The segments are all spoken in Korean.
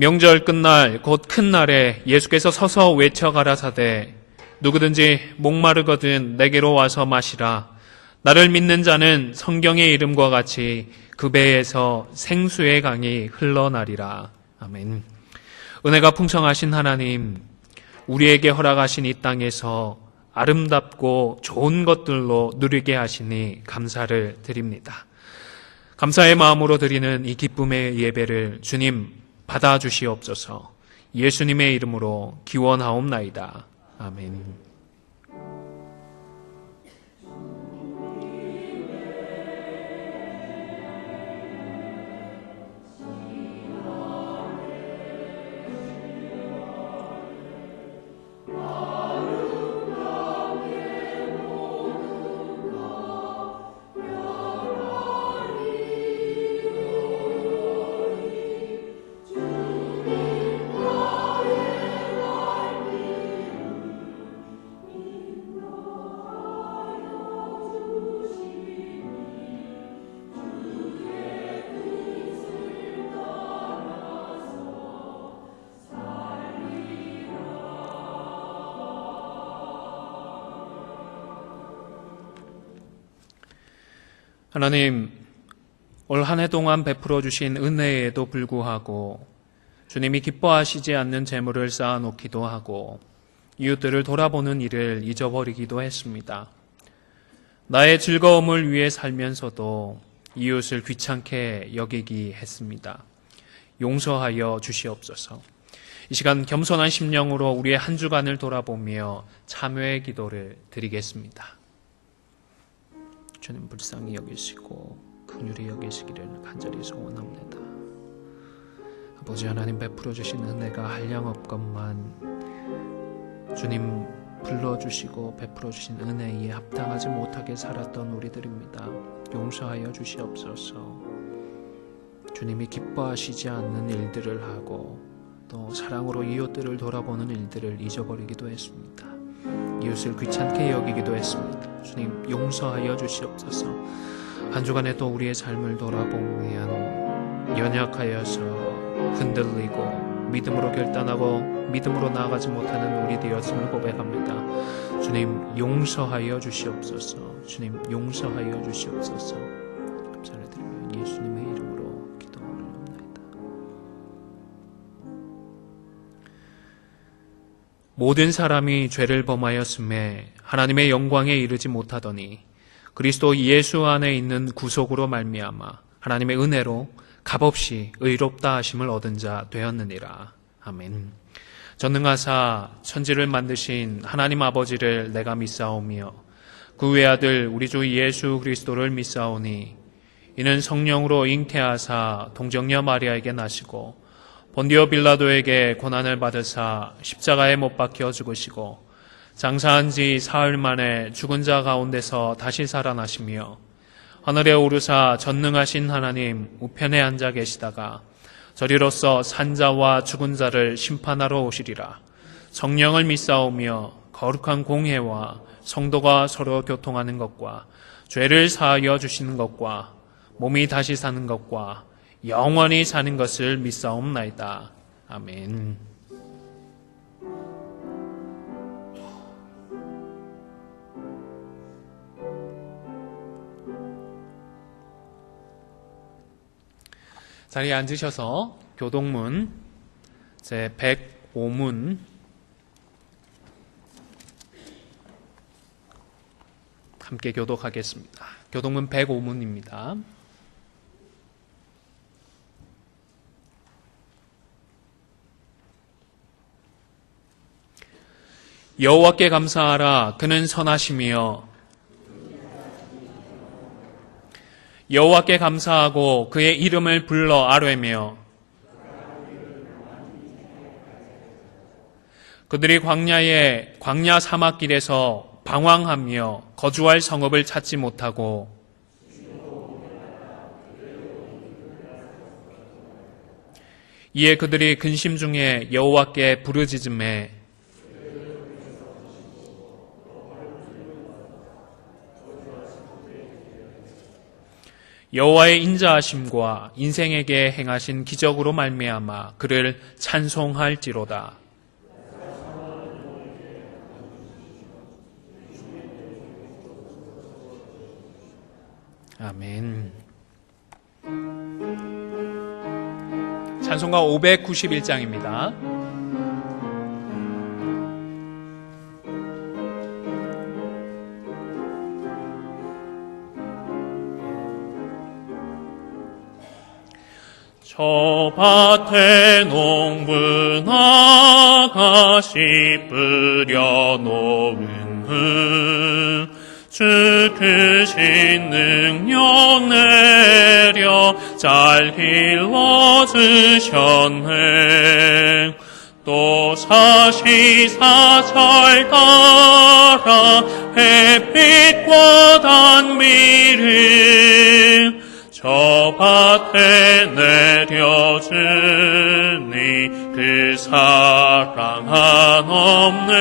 명절 끝날 곧 큰 날에 예수께서 서서 외쳐 가라사대 누구든지 목마르거든 내게로 와서 마시라. 나를 믿는 자는 성경의 이름과 같이 그 배에서 생수의 강이 흘러나리라. 아멘. 은혜가 풍성하신 하나님, 우리에게 허락하신 이 땅에서 아름답고 좋은 것들로 누리게 하시니 감사를 드립니다. 감사의 마음으로 드리는 이 기쁨의 예배를 주님 받아주시옵소서. 예수님의 이름으로 기원하옵나이다. 아멘. 하나님, 올 한 해 동안 베풀어 주신 은혜에도 불구하고 주님이 기뻐하시지 않는 재물을 쌓아놓기도 하고 이웃들을 돌아보는 일을 잊어버리기도 했습니다. 나의 즐거움을 위해 살면서도 이웃을 귀찮게 여기기 했습니다. 용서하여 주시옵소서. 이 시간 겸손한 심령으로 우리의 한 주간을 돌아보며 참회의 기도를 드리겠습니다. 주님 불쌍히 여기시고 긍휼히 여기시기를 간절히 소원합니다. 아버지 하나님 베풀어 주신 은혜가 한량없건만 주님 불러주시고 베풀어 주신 은혜에 합당하지 못하게 살았던 우리들입니다. 용서하여 주시옵소서. 주님이 기뻐하시지 않는 일들을 하고 또 사랑으로 이웃들을 돌아보는 일들을 잊어버리기도 했습니다. 이웃을 귀찮게 여기기도 했습니다. 주님 용서하여 주시옵소서. 한 주간에 또 우리의 삶을 돌아보면 연약하여서 흔들리고 믿음으로 결단하고 믿음으로 나아가지 못하는 우리 되었음을 고백합니다. 주님 용서하여 주시옵소서. 주님 용서하여 주시옵소서. 감사를 드리며 예수님의 이름으로 기도 올려옵나이다. 모든 사람이 죄를 범하였음에 하나님의 영광에 이르지 못하더니 그리스도 예수 안에 있는 구속으로 말미암아 하나님의 은혜로 값없이 의롭다 하심을 얻은 자 되었느니라. 아멘. 전능하사 천지를 만드신 하나님 아버지를 내가 믿사오며 그 외아들 우리 주 예수 그리스도를 믿사오니 이는 성령으로 잉태하사 동정녀 마리아에게 나시고 본디오 빌라도에게 고난을 받으사 십자가에 못 박혀 죽으시고 장사한 지 사흘 만에 죽은 자 가운데서 다시 살아나시며 하늘에 오르사 전능하신 하나님 우편에 앉아 계시다가 저리로서 산자와 죽은 자를 심판하러 오시리라. 성령을 믿사오며 거룩한 공회와 성도가 서로 교통하는 것과 죄를 사하여 주시는 것과 몸이 다시 사는 것과 영원히 사는 것을 믿사옵나이다. 아멘. 자리에 앉으셔서 교동문 제 105문 함께 교독하겠습니다. 교동문 105문입니다. 여호와께 감사하라. 그는 선하시며 여호와께 감사하고 그의 이름을 불러 아뢰며 그들이 광야 사막길에서 방황하며 거주할 성읍을 찾지 못하고 이에 그들이 근심 중에 여호와께 부르짖음에 여호와의 인자하심과 인생에게 행하신 기적으로 말미암아 그를 찬송할지로다. 아멘. 찬송가 591장입니다. 저 밭에 농부 나가시 뿌려 놓은 주 크신 능력 내려 잘 길러주셨네. 또 사시사철 따라 햇빛과 단비를 저 밭에 내려주니 그 사랑 한없네.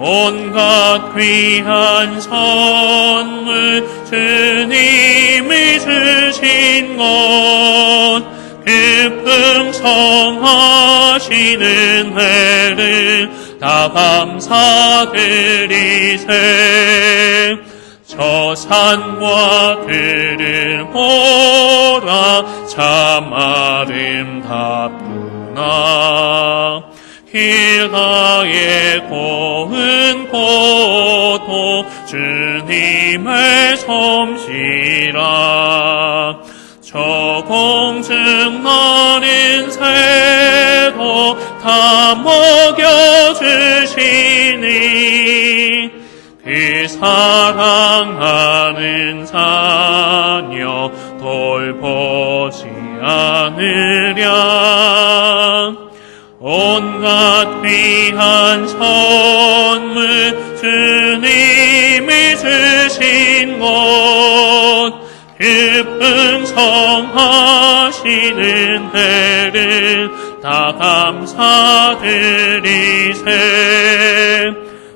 온갖 귀한 선물 주님이 주신 것 그 풍성하시는 은혜를 다 감사드리세. 저 산과 들을 보라 참 아름답구나. 길가의 고운 꽃도 주님의 솜씨라. 저 공중 나는 새도 다 먹여주시니 그 사랑하는 자녀 돌보지 않으랴. 온갖 귀한 선물 주님이 주신 것 그 풍성하시는 은혜를 다 감사드리세.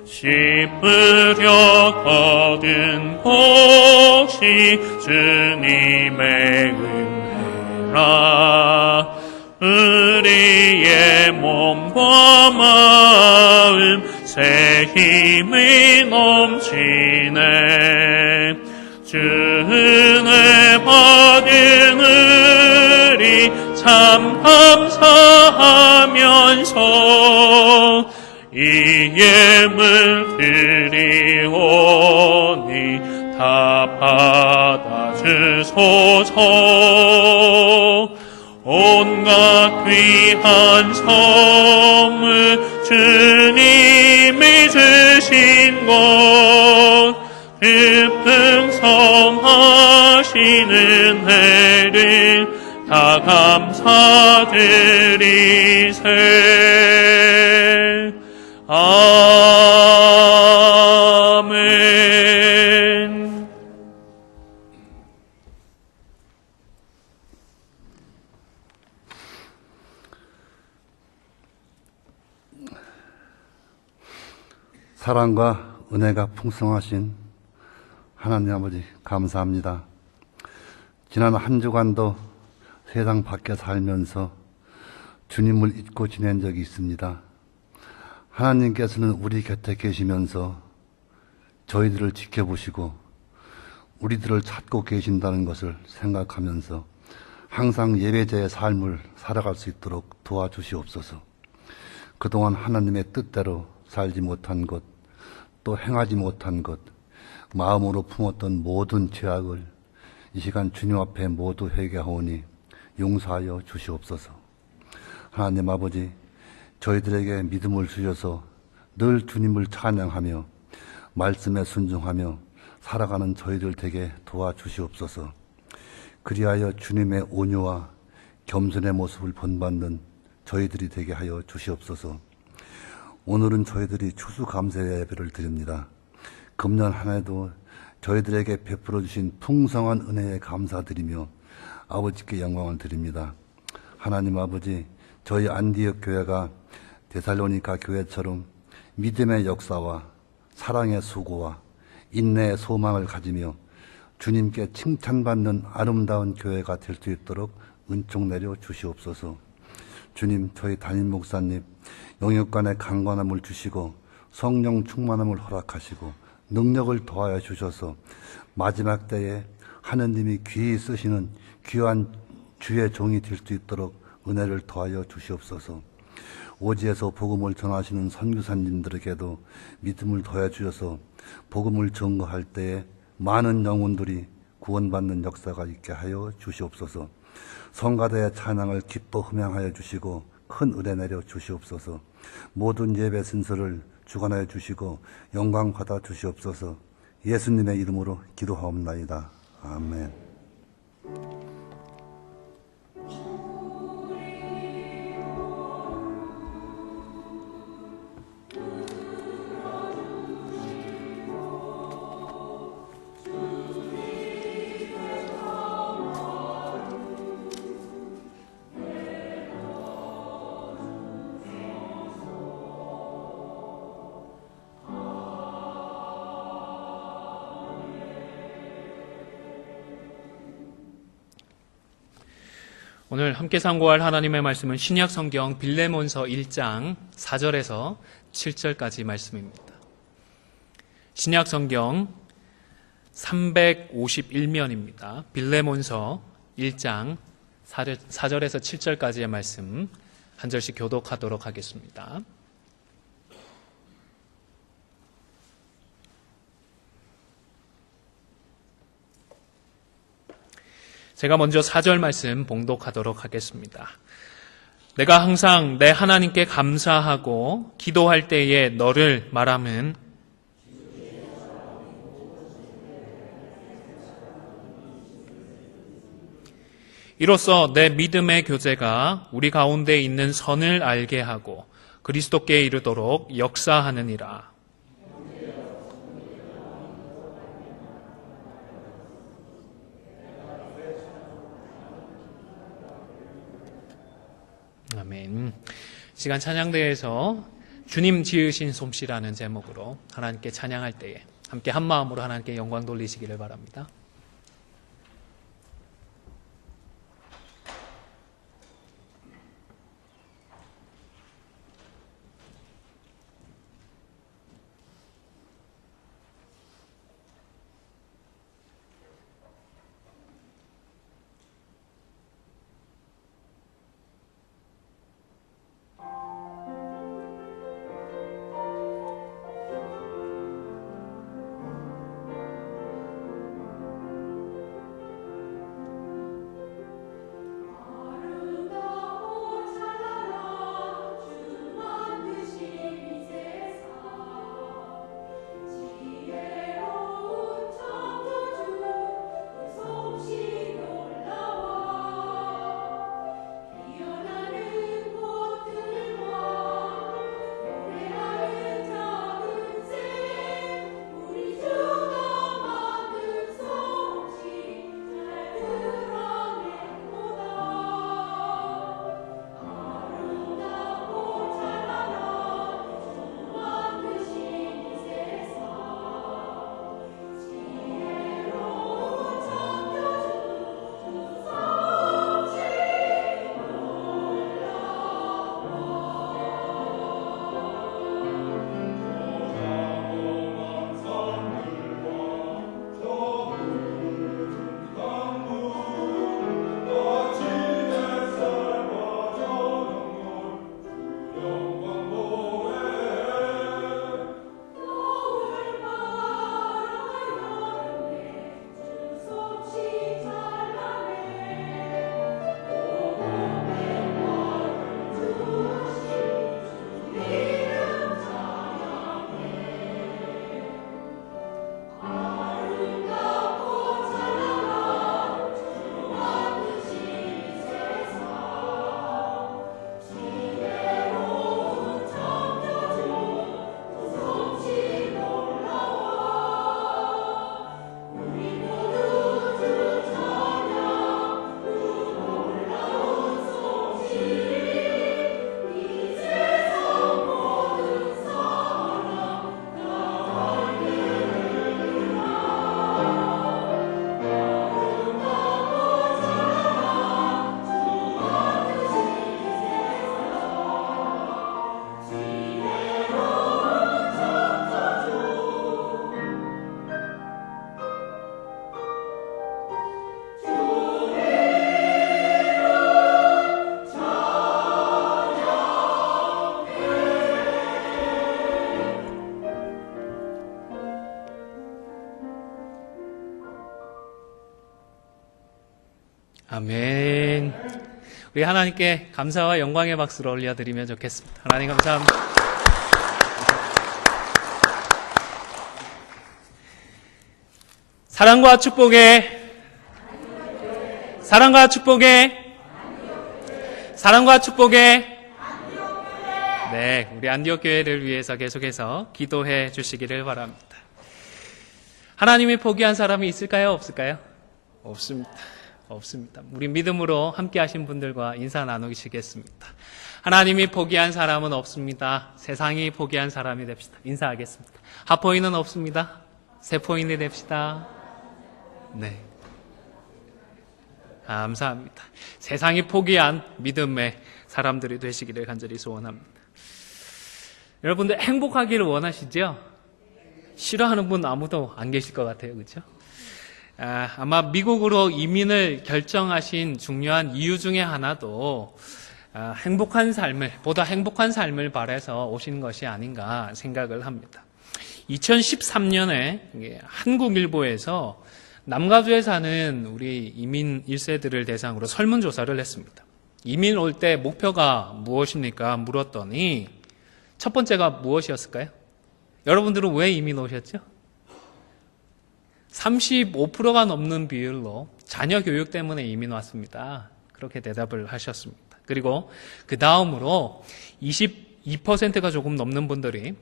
씹으려 거둔 복시 주님의 은혜라. 우리의 몸과 마음 새 힘이 넘치네. 주 은혜 받은 우리 참 감사하면서 이 예물 드리오니 다 받아주소서. 온갖 귀한 선물 주님이 주신 것 그 풍성하시는 은혜를 다 감사드리세. 아멘. 사랑과 은혜가 풍성하신 하나님 아버지 감사합니다. 지난 한 주간도 세상 밖에 살면서 주님을 잊고 지낸 적이 있습니다. 하나님께서는 우리 곁에 계시면서 저희들을 지켜보시고 우리들을 찾고 계신다는 것을 생각하면서 항상 예배자의 삶을 살아갈 수 있도록 도와주시옵소서. 그동안 하나님의 뜻대로 살지 못한 것, 또 행하지 못한 것, 마음으로 품었던 모든 죄악을 이 시간 주님 앞에 모두 회개하오니 용서하여 주시옵소서. 하나님 아버지, 저희들에게 믿음을 주셔서 늘 주님을 찬양하며 말씀에 순종하며 살아가는 저희들 되게 도와주시옵소서. 그리하여 주님의 온유와 겸손의 모습을 본받는 저희들이 되게 하여 주시옵소서. 오늘은 저희들이 추수감사 예배를 드립니다. 금년 한 해도 저희들에게 베풀어 주신 풍성한 은혜에 감사드리며 아버지께 영광을 드립니다. 하나님 아버지, 저희 안디옥 교회가 데살로니가 교회처럼 믿음의 역사와 사랑의 수고와 인내의 소망을 가지며 주님께 칭찬받는 아름다운 교회가 될 수 있도록 은총 내려 주시옵소서. 주님, 저희 담임 목사님 영육간의 강건함을 주시고 성령 충만함을 허락하시고 능력을 더하여 주셔서 마지막 때에 하느님이 귀히 쓰시는 귀한 주의 종이 될 수 있도록 은혜를 더하여 주시옵소서. 오지에서 복음을 전하시는 선교사님들에게도 믿음을 더해 주셔서 복음을 전거할 때에 많은 영혼들이 구원받는 역사가 있게 하여 주시옵소서. 성가대의 찬양을 기뻐 흠양하여 주시고 큰 은혜 내려 주시옵소서. 모든 예배 순서를 주관하여 주시고 영광 받아 주시옵소서. 예수님의 이름으로 기도하옵나이다. 아멘. 오늘 함께 상고할 하나님의 말씀은 신약 성경 빌레몬서 1장 4절에서 7절까지 말씀입니다. 신약 성경 351면입니다. 빌레몬서 1장 4절에서 7절까지의 말씀 한 절씩 교독하도록 하겠습니다. 제가 먼저 4절 말씀 봉독하도록 하겠습니다. 내가 항상 내 하나님께 감사하고 기도할 때에 너를 말함은 이로써 내 믿음의 교제가 우리 가운데 있는 선을 알게 하고 그리스도께 이르도록 역사하느니라. 아멘. 시간 찬양대에서 주님 지으신 솜씨라는 제목으로 하나님께 찬양할 때에 함께 한 마음으로 하나님께 영광 돌리시기를 바랍니다. 아멘. 우리 하나님께 감사와 영광의 박수를 올려드리면 좋겠습니다. 하나님 감사합니다. 사랑과 축복의 네, 우리 안디옥 교회를 위해서 계속해서 기도해 주시기를 바랍니다. 하나님이 포기한 사람이 있을까요? 없을까요? 없습니다. 우리 믿음으로 함께 하신 분들과 인사 나누시겠습니다. 하나님이 포기한 사람은 없습니다. 세상이 포기한 사람이 됩시다. 인사하겠습니다. 하포인은 없습니다. 세포인이 됩시다. 네. 감사합니다. 세상이 포기한 믿음의 사람들이 되시기를 간절히 소원합니다. 여러분들 행복하기를 원하시죠? 싫어하는 분 아무도 안 계실 것 같아요. 그렇죠? 아마 미국으로 이민을 결정하신 중요한 이유 중에 하나도 보다 행복한 삶을 바라서 오신 것이 아닌가 생각을 합니다. 2013년에 한국일보에서 남가주에 사는 우리 이민 1세들을 대상으로 설문조사를 했습니다. 이민 올 때 목표가 무엇입니까? 물었더니 첫 번째가 무엇이었을까요? 여러분들은 왜 이민 오셨죠? 35%가 넘는 비율로 자녀 교육 때문에 이민 왔습니다. 그렇게 대답을 하셨습니다. 그리고 그 다음으로 22%가 조금 넘는 분들이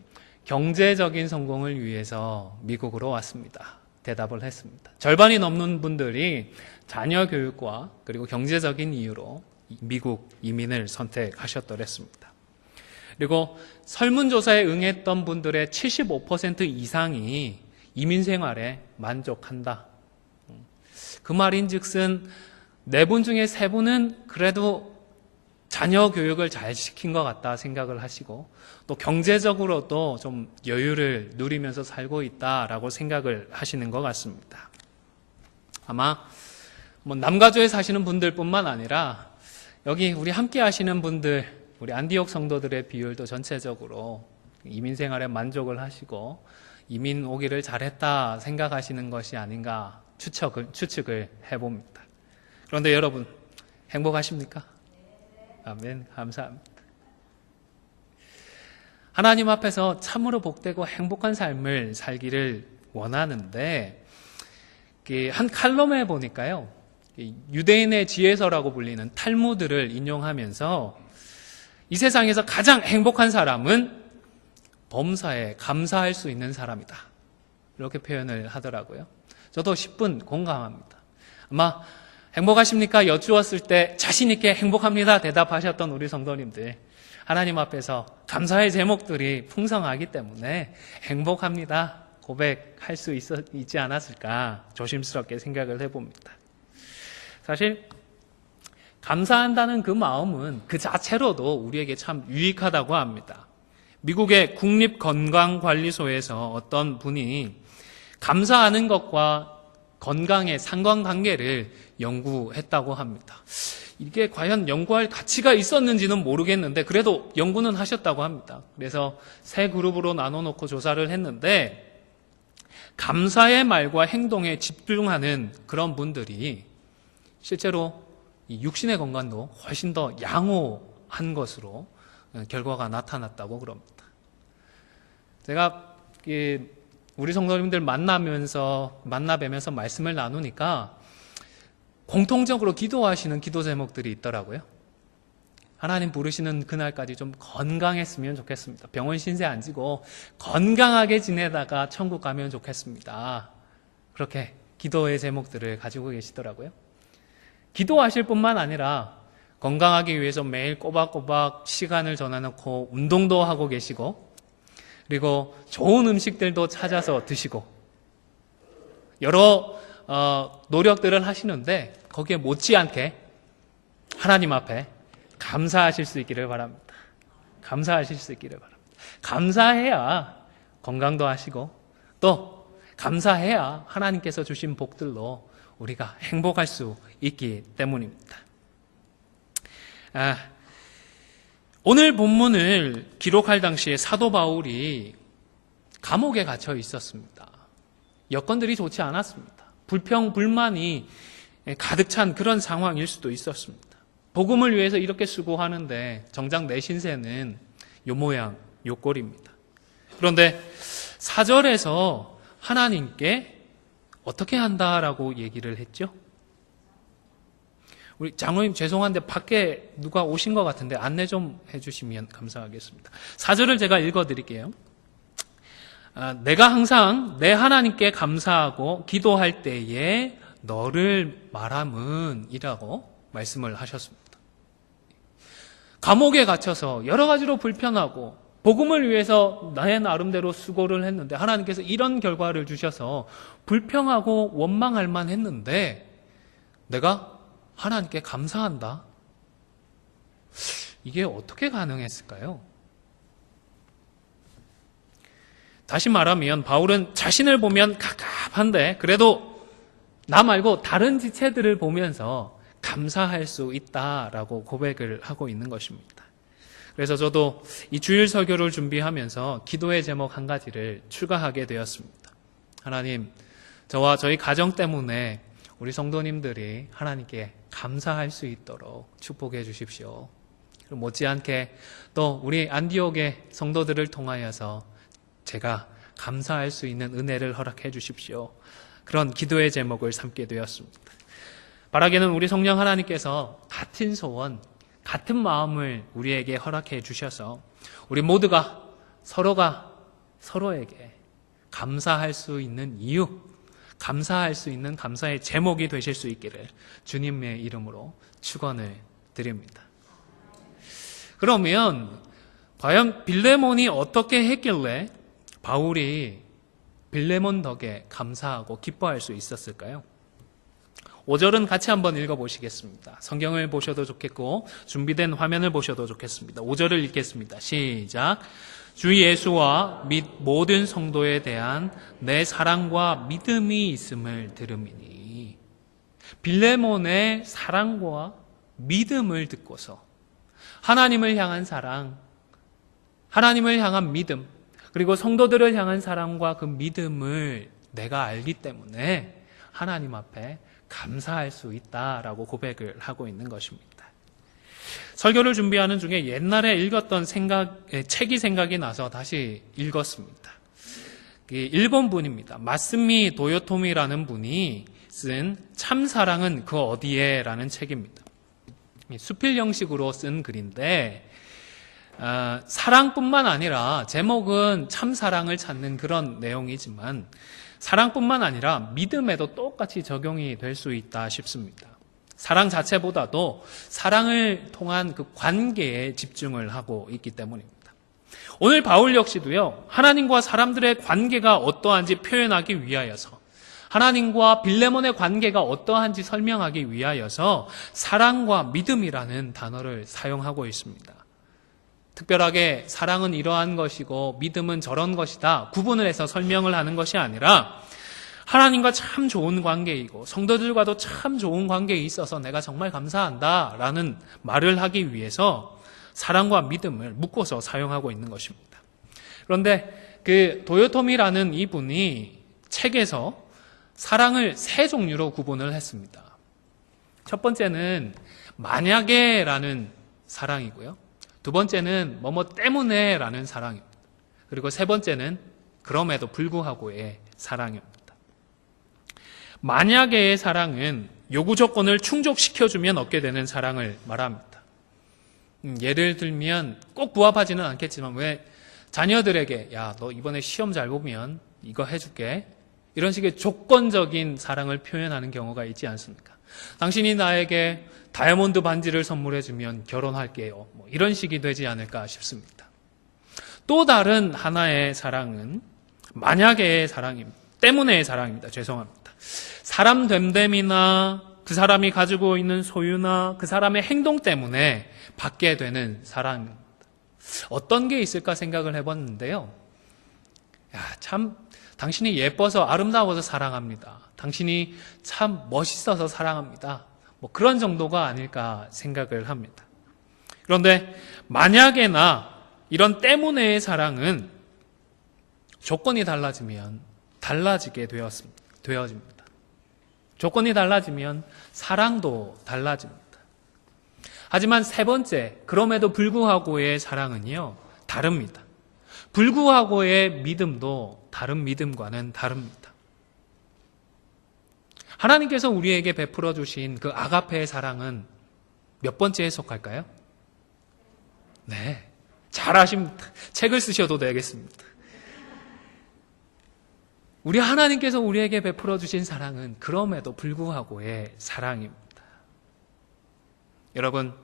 경제적인 성공을 위해서 미국으로 왔습니다. 대답을 했습니다. 절반이 넘는 분들이 자녀 교육과 그리고 경제적인 이유로 미국 이민을 선택하셨더랬습니다. 그리고 설문조사에 응했던 분들의 75% 이상이 이민 생활에 만족한다. 그 말인즉슨 4분 중에 3분은 그래도 자녀 교육을 잘 시킨 것 같다 생각을 하시고 또 경제적으로도 좀 여유를 누리면서 살고 있다라고 생각을 하시는 것 같습니다. 아마 남가주에 사시는 분들뿐만 아니라 여기 우리 함께 하시는 분들, 우리 안디옥 성도들의 비율도 전체적으로 이민 생활에 만족을 하시고 이민 오기를 잘했다 생각하시는 것이 아닌가 추측을 해봅니다. 그런데 여러분 행복하십니까? 아멘. 감사합니다. 하나님 앞에서 참으로 복되고 행복한 삶을 살기를 원하는데 한 칼럼에 보니까요, 유대인의 지혜서라고 불리는 탈무드를 인용하면서 이 세상에서 가장 행복한 사람은 범사에 감사할 수 있는 사람이다. 이렇게 표현을 하더라고요. 저도 10분 공감합니다. 아마 행복하십니까? 여쭈었을 때 자신 있게 행복합니다 대답하셨던 우리 성도님들, 하나님 앞에서 감사의 제목들이 풍성하기 때문에 행복합니다 고백할 수 있지 않았을까 조심스럽게 생각을 해봅니다. 사실 감사한다는 그 마음은 그 자체로도 우리에게 참 유익하다고 합니다. 미국의 국립건강관리소에서 어떤 분이 감사하는 것과 건강의 상관관계를 연구했다고 합니다. 이게 과연 연구할 가치가 있었는지는 모르겠는데 그래도 연구는 하셨다고 합니다. 그래서 세 그룹으로 나눠놓고 조사를 했는데 감사의 말과 행동에 집중하는 그런 분들이 실제로 이 육신의 건강도 훨씬 더 양호한 것으로 결과가 나타났다고 그럽니다. 제가 우리 성도님들 만나뵈면서 말씀을 나누니까 공통적으로 기도하시는 기도 제목들이 있더라고요. 하나님 부르시는 그날까지 좀 건강했으면 좋겠습니다. 병원 신세 안 지고 건강하게 지내다가 천국 가면 좋겠습니다. 그렇게 기도의 제목들을 가지고 계시더라고요. 기도하실 뿐만 아니라 건강하기 위해서 매일 꼬박꼬박 시간을 정해놓고 운동도 하고 계시고 그리고 좋은 음식들도 찾아서 드시고 여러 노력들을 하시는데 거기에 못지않게 하나님 앞에 감사하실 수 있기를 바랍니다. 감사하실 수 있기를 바랍니다. 감사해야 건강도 하시고 또 감사해야 하나님께서 주신 복들로 우리가 행복할 수 있기 때문입니다. 오늘 본문을 기록할 당시에 사도 바울이 감옥에 갇혀 있었습니다. 여건들이 좋지 않았습니다. 불평, 불만이 가득 찬 그런 상황일 수도 있었습니다. 복음을 위해서 이렇게 수고하는데 정작 내 신세는 요 모양 요 꼴입니다. 그런데 4절에서 하나님께 어떻게 한다라고 얘기를 했죠? 우리 장로님 죄송한데 밖에 누가 오신 것 같은데 안내 좀 해주시면 감사하겠습니다. 4절을 제가 읽어드릴게요. 내가 항상 내 하나님께 감사하고 기도할 때에 너를 말함은 이라고 말씀을 하셨습니다. 감옥에 갇혀서 여러 가지로 불편하고 복음을 위해서 나의 나름대로 수고를 했는데 하나님께서 이런 결과를 주셔서 불평하고 원망할 만했는데 내가 하나님께 감사한다? 이게 어떻게 가능했을까요? 다시 말하면 바울은 자신을 보면 갑갑한데 그래도 나 말고 다른 지체들을 보면서 감사할 수 있다라고 고백을 하고 있는 것입니다. 그래서 저도 이 주일 설교를 준비하면서 기도의 제목 한 가지를 추가하게 되었습니다. 하나님, 저와 저희 가정 때문에 우리 성도님들이 하나님께 감사할 수 있도록 축복해 주십시오. 그리고 못지않게 또 우리 안디옥의 성도들을 통하여서 제가 감사할 수 있는 은혜를 허락해 주십시오. 그런 기도의 제목을 삼게 되었습니다. 바라기는 우리 성령 하나님께서 같은 소원, 같은 마음을 우리에게 허락해 주셔서 우리 모두가 서로가 서로에게 감사할 수 있는 이유, 감사할 수 있는 감사의 제목이 되실 수 있기를 주님의 이름으로 축원을 드립니다. 그러면 과연 빌레몬이 어떻게 했길래 바울이 빌레몬 덕에 감사하고 기뻐할 수 있었을까요? 5절은 같이 한번 읽어보시겠습니다. 성경을 보셔도 좋겠고 준비된 화면을 보셔도 좋겠습니다. 5절을 읽겠습니다. 시작. 주 예수와 및 모든 성도에 대한 내 사랑과 믿음이 있음을 들음이니. 빌레몬의 사랑과 믿음을 듣고서 하나님을 향한 사랑, 하나님을 향한 믿음, 그리고 성도들을 향한 사랑과 그 믿음을 내가 알기 때문에 하나님 앞에 감사할 수 있다라고 고백을 하고 있는 것입니다. 설교를 준비하는 중에 옛날에 읽었던 책이 생각이 나서 다시 읽었습니다. 일본 분입니다. 마스미 도요토미라는 분이 쓴 참사랑은 그 어디에? 라는 책입니다. 수필 형식으로 쓴 글인데 사랑뿐만 아니라 제목은 참사랑을 찾는 그런 내용이지만 사랑뿐만 아니라 믿음에도 똑같이 적용이 될 수 있다 싶습니다. 사랑 자체보다도 사랑을 통한 그 관계에 집중을 하고 있기 때문입니다. 오늘 바울 역시도요, 하나님과 사람들의 관계가 어떠한지 표현하기 위하여서, 하나님과 빌레몬의 관계가 어떠한지 설명하기 위하여서 사랑과 믿음이라는 단어를 사용하고 있습니다. 특별하게 사랑은 이러한 것이고 믿음은 저런 것이다 구분을 해서 설명을 하는 것이 아니라 하나님과 참 좋은 관계이고 성도들과도 참 좋은 관계에 있어서 내가 정말 감사한다 라는 말을 하기 위해서 사랑과 믿음을 묶어서 사용하고 있는 것입니다. 그런데 그 도요토미라는 이분이 책에서 사랑을 세 종류로 구분을 했습니다. 첫 번째는 만약에 라는 사랑이고요. 두 번째는 뭐뭐 때문에 라는 사랑입니다. 그리고 세 번째는 그럼에도 불구하고의 사랑입니다. 만약의 사랑은 요구 조건을 충족시켜주면 얻게 되는 사랑을 말합니다. 예를 들면 꼭 부합하지는 않겠지만 왜 자녀들에게 야, 너 이번에 시험 잘 보면 이거 해줄게 이런 식의 조건적인 사랑을 표현하는 경우가 있지 않습니까? 당신이 나에게 다이아몬드 반지를 선물해주면 결혼할게요. 뭐 이런 식이 되지 않을까 싶습니다. 또 다른 하나의 사랑은 만약의 사랑입니다. 때문에의 사랑입니다. 죄송합니다. 사람 됨됨이나 그 사람이 가지고 있는 소유나 그 사람의 행동 때문에 받게 되는 사랑입니다. 어떤 게 있을까 생각을 해봤는데요. 참 당신이 예뻐서 아름다워서 사랑합니다. 당신이 참 멋있어서 사랑합니다. 뭐 그런 정도가 아닐까 생각을 합니다. 그런데 만약에나 이런 때문에의 사랑은 조건이 달라지면 달라지게 되어집니다. 조건이 달라지면 사랑도 달라집니다. 하지만 세 번째, 그럼에도 불구하고의 사랑은요, 다릅니다. 불구하고의 믿음도 다른 믿음과는 다릅니다. 하나님께서 우리에게 베풀어 주신 그 아가페의 사랑은 몇 번째에 속할까요? 네, 잘 아십니다. 책을 쓰셔도 되겠습니다. 우리 하나님께서 우리에게 베풀어 주신 사랑은 그럼에도 불구하고의 사랑입니다. 여러분,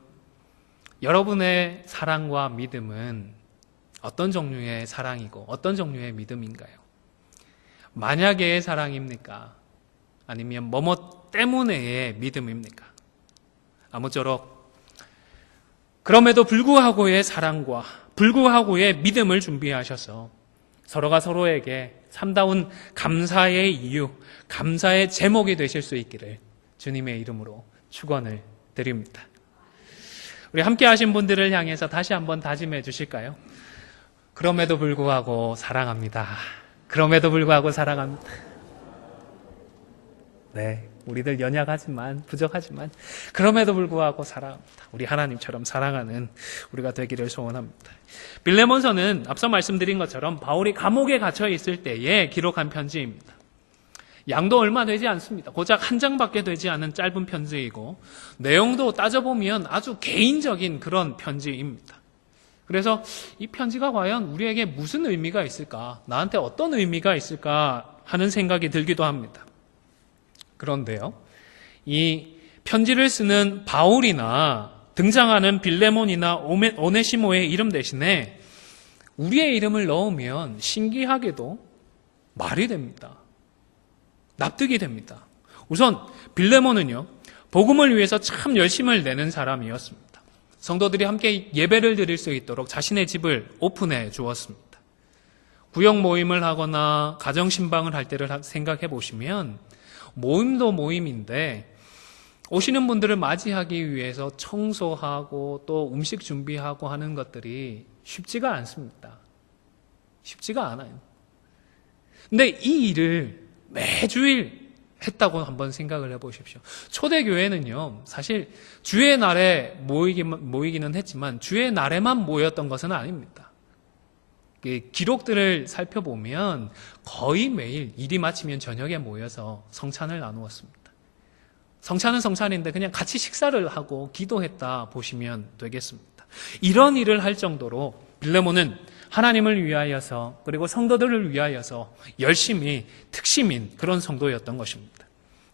여러분의 사랑과 믿음은 어떤 종류의 사랑이고 어떤 종류의 믿음인가요? 만약의 사랑입니까? 아니면 뭐뭐 때문에의 믿음입니까? 아무쪼록 그럼에도 불구하고의 사랑과 불구하고의 믿음을 준비하셔서 서로가 서로에게 참다운 감사의 이유, 감사의 제목이 되실 수 있기를 주님의 이름으로 축원을 드립니다. 우리 함께 하신 분들을 향해서 다시 한번 다짐해 주실까요? 그럼에도 불구하고 사랑합니다. 그럼에도 불구하고 사랑합니다. 네, 우리들 연약하지만 부족하지만 그럼에도 불구하고 사랑합니다. 우리 하나님처럼 사랑하는 우리가 되기를 소원합니다. 빌레몬서는 앞서 말씀드린 것처럼 바울이 감옥에 갇혀 있을 때에 기록한 편지입니다. 양도 얼마 되지 않습니다. 고작 한 장밖에 되지 않은 짧은 편지이고 내용도 따져보면 아주 개인적인 그런 편지입니다. 그래서 이 편지가 과연 우리에게 무슨 의미가 있을까? 나한테 어떤 의미가 있을까? 하는 생각이 들기도 합니다. 그런데요, 이 편지를 쓰는 바울이나 등장하는 빌레몬이나 오네시모의 이름 대신에 우리의 이름을 넣으면 신기하게도 말이 됩니다. 납득이 됩니다. 우선 빌레몬은요, 복음을 위해서 참 열심을 내는 사람이었습니다. 성도들이 함께 예배를 드릴 수 있도록 자신의 집을 오픈해 주었습니다. 구역 모임을 하거나 가정신방을 할 때를 생각해 보시면 모임도 모임인데 오시는 분들을 맞이하기 위해서 청소하고 또 음식 준비하고 하는 것들이 쉽지가 않습니다. 쉽지가 않아요. 근데 이 일을 매주일 했다고 한번 생각을 해보십시오. 초대교회는요, 사실 주의 날에 모이기는 했지만 주의 날에만 모였던 것은 아닙니다. 기록들을 살펴보면 거의 매일 일이 마치면 저녁에 모여서 성찬을 나누었습니다. 성찬은 성찬인데 그냥 같이 식사를 하고 기도했다 보시면 되겠습니다. 이런 일을 할 정도로 빌레몬은 하나님을 위하여서 그리고 성도들을 위하여서 열심히 특심인 그런 성도였던 것입니다.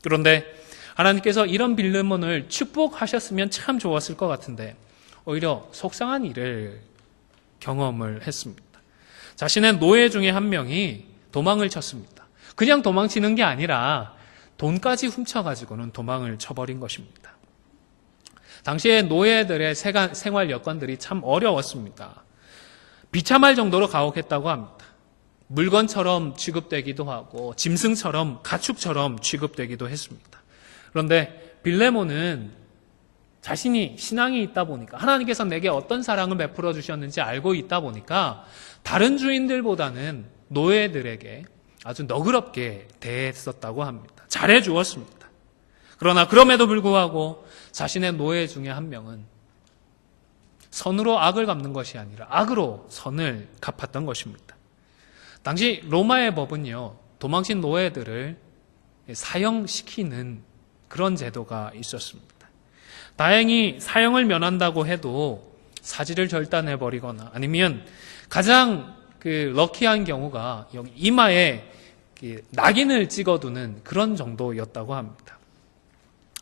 그런데 하나님께서 이런 빌레몬을 축복하셨으면 참 좋았을 것 같은데 오히려 속상한 일을 경험을 했습니다. 자신의 노예 중에 한 명이 도망을 쳤습니다. 그냥 도망치는 게 아니라 돈까지 훔쳐가지고는 도망을 쳐버린 것입니다. 당시에 노예들의 생활 여건들이 참 어려웠습니다. 비참할 정도로 가혹했다고 합니다. 물건처럼 취급되기도 하고 짐승처럼 가축처럼 취급되기도 했습니다. 그런데 빌레몬은 자신이 신앙이 있다 보니까 하나님께서 내게 어떤 사랑을 베풀어 주셨는지 알고 있다 보니까 다른 주인들보다는 노예들에게 아주 너그럽게 대했었다고 합니다. 잘해 주었습니다. 그러나 그럼에도 불구하고 자신의 노예 중에 한 명은 선으로 악을 갚는 것이 아니라 악으로 선을 갚았던 것입니다. 당시 로마의 법은요, 도망친 노예들을 사형시키는 그런 제도가 있었습니다. 다행히 사형을 면한다고 해도 사지를 절단해버리거나 아니면 가장 럭키한 경우가 여기 이마에 낙인을 찍어두는 그런 정도였다고 합니다.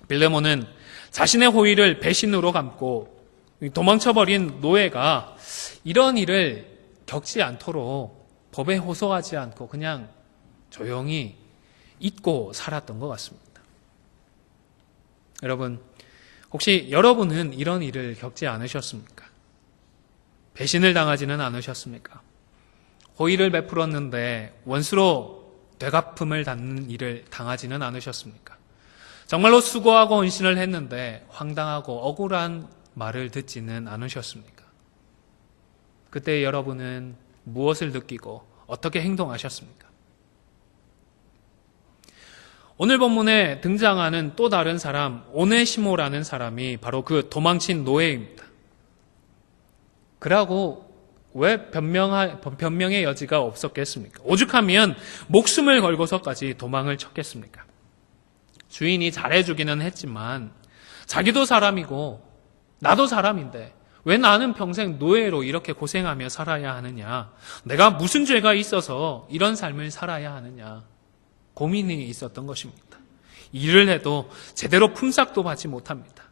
빌레몬은 자신의 호의를 배신으로 갚고 도망쳐버린 노예가 이런 일을 겪지 않도록 법에 호소하지 않고 그냥 조용히 잊고 살았던 것 같습니다. 여러분, 혹시 여러분은 이런 일을 겪지 않으셨습니까? 배신을 당하지는 않으셨습니까? 호의를 베풀었는데 원수로 되갚음을 받는 일을 당하지는 않으셨습니까? 정말로 수고하고 헌신을 했는데 황당하고 억울한 말을 듣지는 않으셨습니까? 그때 여러분은 무엇을 느끼고 어떻게 행동하셨습니까? 오늘 본문에 등장하는 또 다른 사람, 오네시모라는 사람이 바로 그 도망친 노예입니다. 그러고 왜 변명의 여지가 없었겠습니까? 오죽하면 목숨을 걸고서까지 도망을 쳤겠습니까? 주인이 잘해주기는 했지만 자기도 사람이고 나도 사람인데 왜 나는 평생 노예로 이렇게 고생하며 살아야 하느냐? 내가 무슨 죄가 있어서 이런 삶을 살아야 하느냐? 고민이 있었던 것입니다. 일을 해도 제대로 품삯도 받지 못합니다.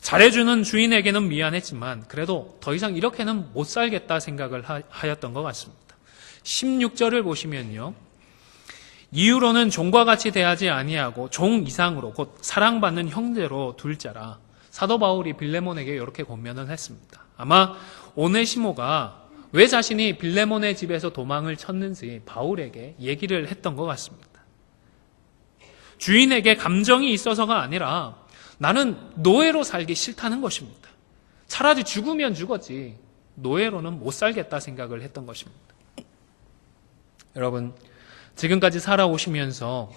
잘해주는 주인에게는 미안했지만 그래도 더 이상 이렇게는 못 살겠다 생각을 하였던 것 같습니다. 16절을 보시면요. 이후로는 종과 같이 대하지 아니하고 종 이상으로 곧 사랑받는 형제로 둘 자라. 사도 바울이 빌레몬에게 이렇게 권면을 했습니다. 아마 오네시모가 왜 자신이 빌레몬의 집에서 도망을 쳤는지 바울에게 얘기를 했던 것 같습니다. 주인에게 감정이 있어서가 아니라 나는 노예로 살기 싫다는 것입니다. 차라리 죽으면 죽었지 노예로는 못 살겠다 생각을 했던 것입니다. 여러분, 지금까지 살아오시면서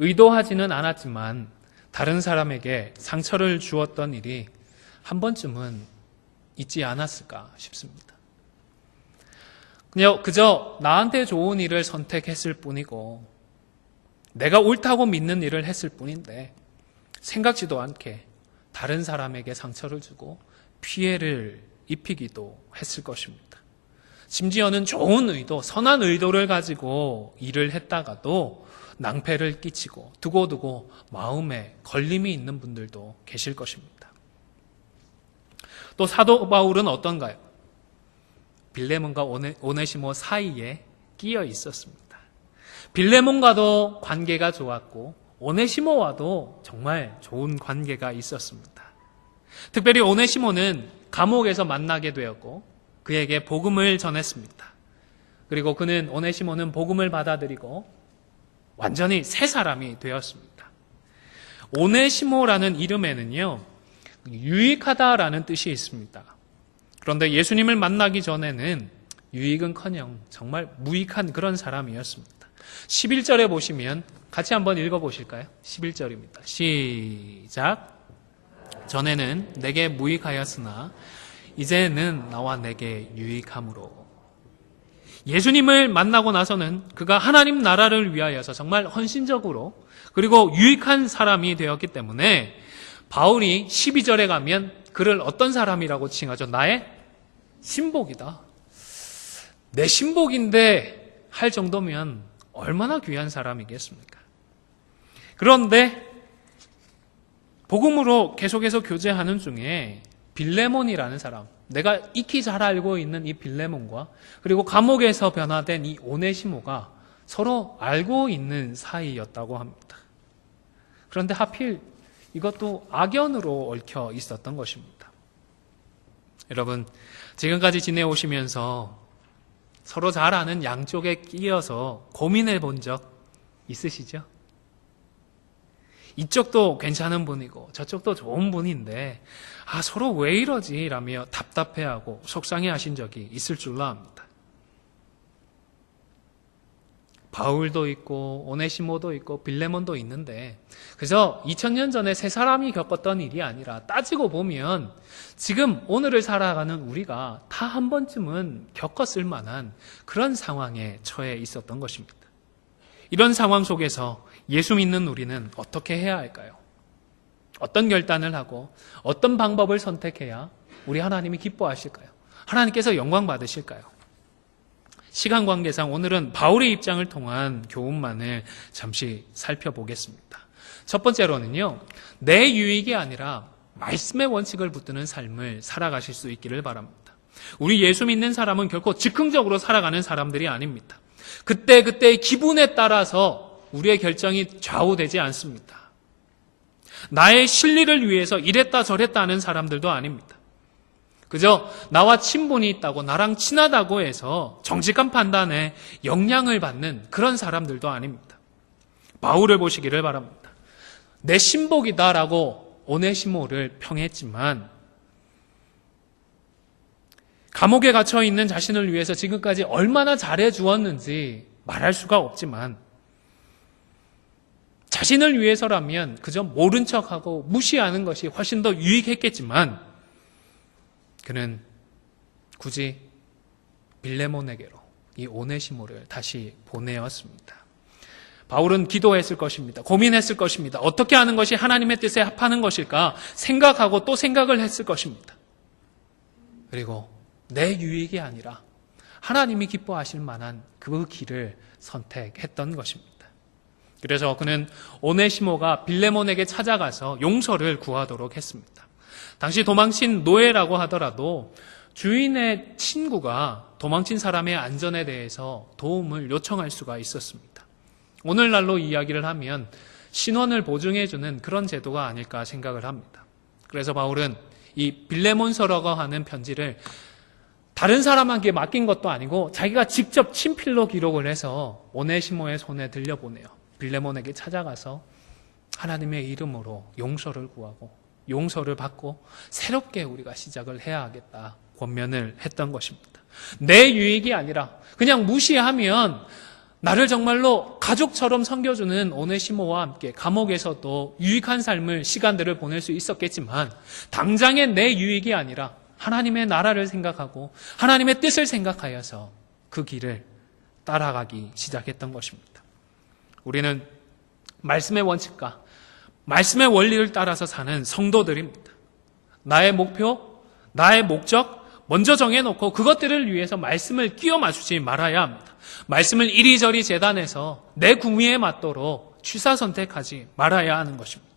의도하지는 않았지만 다른 사람에게 상처를 주었던 일이 한 번쯤은 있지 않았을까 싶습니다. 그저 나한테 좋은 일을 선택했을 뿐이고 내가 옳다고 믿는 일을 했을 뿐인데 생각지도 않게 다른 사람에게 상처를 주고 피해를 입히기도 했을 것입니다. 심지어는 좋은 의도, 선한 의도를 가지고 일을 했다가도 낭패를 끼치고 두고두고 마음에 걸림이 있는 분들도 계실 것입니다. 또 사도 바울은 어떤가요? 빌레몬과 오네시모 사이에 끼어 있었습니다. 빌레몬과도 관계가 좋았고 오네시모와도 정말 좋은 관계가 있었습니다. 특별히 오네시모는 감옥에서 만나게 되었고 그에게 복음을 전했습니다. 그리고 오네시모는 복음을 받아들이고 완전히 새 사람이 되었습니다. 오네시모라는 이름에는요, 유익하다라는 뜻이 있습니다. 그런데 예수님을 만나기 전에는 유익은커녕 정말 무익한 그런 사람이었습니다. 11절에 보시면 같이 한번 읽어보실까요? 11절입니다. 시작. 전에는 내게 무익하였으나 이제는 나와 내게 유익함으로. 예수님을 만나고 나서는 그가 하나님 나라를 위하여서 정말 헌신적으로 그리고 유익한 사람이 되었기 때문에 바울이 12절에 가면 그를 어떤 사람이라고 칭하죠? 나의 신복이다. 내 신복인데 할 정도면 얼마나 귀한 사람이겠습니까? 그런데 복음으로 계속해서 교제하는 중에 빌레몬이라는 사람, 내가 익히 잘 알고 있는 이 빌레몬과 그리고 감옥에서 변화된 이 오네시모가 서로 알고 있는 사이였다고 합니다. 그런데 하필 이것도 악연으로 얽혀 있었던 것입니다. 여러분, 지금까지 지내오시면서 서로 잘 아는 양쪽에 끼어서 고민해 본 적 있으시죠? 이쪽도 괜찮은 분이고 저쪽도 좋은 분인데 서로 왜 이러지? 라며 답답해하고 속상해하신 적이 있을 줄로 압니다. 바울도 있고 오네시모도 있고 빌레몬도 있는데 그저 2000년 전에 세 사람이 겪었던 일이 아니라 따지고 보면 지금 오늘을 살아가는 우리가 다 한 번쯤은 겪었을 만한 그런 상황에 처해 있었던 것입니다. 이런 상황 속에서 예수 믿는 우리는 어떻게 해야 할까요? 어떤 결단을 하고 어떤 방법을 선택해야 우리 하나님이 기뻐하실까요? 하나님께서 영광 받으실까요? 시간 관계상 오늘은 바울의 입장을 통한 교훈만을 잠시 살펴보겠습니다. 첫 번째로는요, 내 유익이 아니라 말씀의 원칙을 붙드는 삶을 살아가실 수 있기를 바랍니다. 우리 예수 믿는 사람은 결코 즉흥적으로 살아가는 사람들이 아닙니다. 그때그때의 기분에 따라서 우리의 결정이 좌우되지 않습니다. 나의 실리를 위해서 이랬다 저랬다 하는 사람들도 아닙니다. 그저 나와 친분이 있다고 나랑 친하다고 해서 정직한 판단에 영향을 받는 그런 사람들도 아닙니다. 바울을 보시기를 바랍니다. 내 신복이다라고 오네시모를 평했지만 감옥에 갇혀 있는 자신을 위해서 지금까지 얼마나 잘해 주었는지 말할 수가 없지만 자신을 위해서라면 그저 모른 척하고 무시하는 것이 훨씬 더 유익했겠지만 그는 굳이 빌레몬에게로 이 오네시모를 다시 보내었습니다. 바울은 기도했을 것입니다. 고민했을 것입니다. 어떻게 하는 것이 하나님의 뜻에 합하는 것일까 생각하고 또 생각을 했을 것입니다. 그리고 내 유익이 아니라 하나님이 기뻐하실 만한 그 길을 선택했던 것입니다. 그래서 그는 오네시모가 빌레몬에게 찾아가서 용서를 구하도록 했습니다. 당시 도망친 노예라고 하더라도 주인의 친구가 도망친 사람의 안전에 대해서 도움을 요청할 수가 있었습니다. 오늘날로 이야기를 하면 신원을 보증해주는 그런 제도가 아닐까 생각을 합니다. 그래서 바울은 이 빌레몬서라고 하는 편지를 다른 사람에게 맡긴 것도 아니고 자기가 직접 친필로 기록을 해서 오네시모의 손에 들려보내요. 빌레몬에게 찾아가서 하나님의 이름으로 용서를 구하고 용서를 받고 새롭게 우리가 시작을 해야 하겠다 권면을 했던 것입니다. 내 유익이 아니라 그냥 무시하면 나를 정말로 가족처럼 섬겨주는 오네시모와 함께 감옥에서도 유익한 삶을 시간들을 보낼 수 있었겠지만 당장의 내 유익이 아니라 하나님의 나라를 생각하고 하나님의 뜻을 생각하여서 그 길을 따라가기 시작했던 것입니다. 우리는 말씀의 원칙과 말씀의 원리를 따라서 사는 성도들입니다. 나의 목표, 나의 목적 먼저 정해놓고 그것들을 위해서 말씀을 끼워 맞추지 말아야 합니다. 말씀을 이리저리 재단해서 내 구미에 맞도록 취사 선택하지 말아야 하는 것입니다.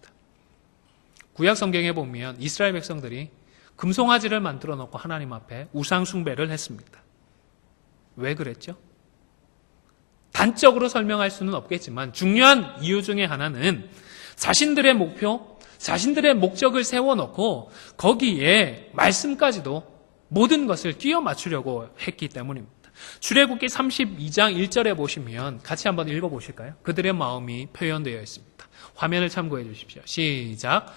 구약 성경에 보면 이스라엘 백성들이 금송아지를 만들어 놓고 하나님 앞에 우상 숭배를 했습니다. 왜 그랬죠? 단적으로 설명할 수는 없겠지만 중요한 이유 중에 하나는 자신들의 목표, 자신들의 목적을 세워놓고 거기에 말씀까지도 모든 것을 끼워 맞추려고 했기 때문입니다. 출애굽기 32장 1절에 보시면 같이 한번 읽어보실까요? 그들의 마음이 표현되어 있습니다. 화면을 참고해 주십시오. 시작.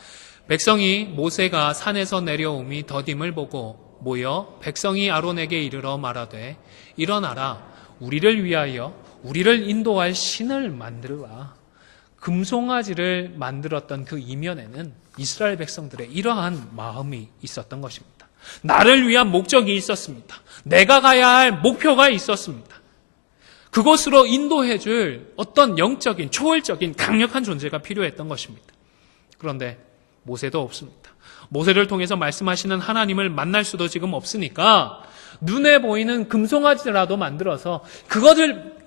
백성이 모세가 산에서 내려옴이 더딤을 보고 모여 백성이 아론에게 이르러 말하되 일어나라 우리를 위하여 우리를 인도할 신을 만들라. 금송아지를 만들었던 그 이면에는 이스라엘 백성들의 이러한 마음이 있었던 것입니다. 나를 위한 목적이 있었습니다. 내가 가야 할 목표가 있었습니다. 그곳으로 인도해 줄 어떤 영적인 초월적인 강력한 존재가 필요했던 것입니다. 그런데 모세도 없습니다. 모세를 통해서 말씀하시는 하나님을 만날 수도 지금 없으니까 눈에 보이는 금송아지라도 만들어서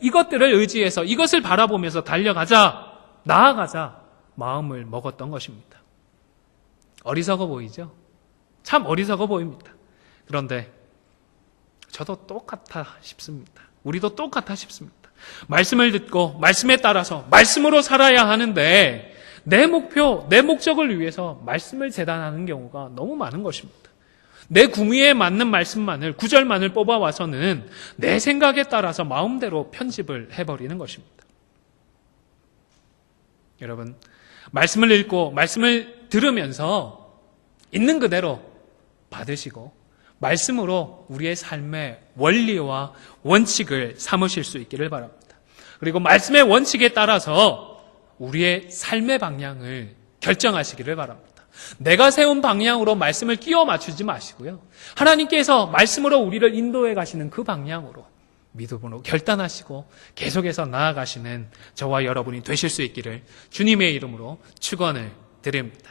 이것들을 의지해서 이것을 바라보면서 달려가자, 나아가자 마음을 먹었던 것입니다. 어리석어 보이죠? 참 어리석어 보입니다. 그런데 저도 똑같아 싶습니다. 우리도 똑같아 싶습니다. 말씀을 듣고 말씀에 따라서 말씀으로 살아야 하는데 내 목표, 내 목적을 위해서 말씀을 재단하는 경우가 너무 많은 것입니다. 내 구미에 맞는 말씀만을, 구절만을 뽑아와서는 내 생각에 따라서 마음대로 편집을 해버리는 것입니다. 여러분, 말씀을 읽고 말씀을 들으면서 있는 그대로 받으시고 말씀으로 우리의 삶의 원리와 원칙을 삼으실 수 있기를 바랍니다. 그리고 말씀의 원칙에 따라서 우리의 삶의 방향을 결정하시기를 바랍니다. 내가 세운 방향으로 말씀을 끼워 맞추지 마시고요. 하나님께서 말씀으로 우리를 인도해 가시는 그 방향으로 믿음으로 결단하시고 계속해서 나아가시는 저와 여러분이 되실 수 있기를 주님의 이름으로 축원을 드립니다.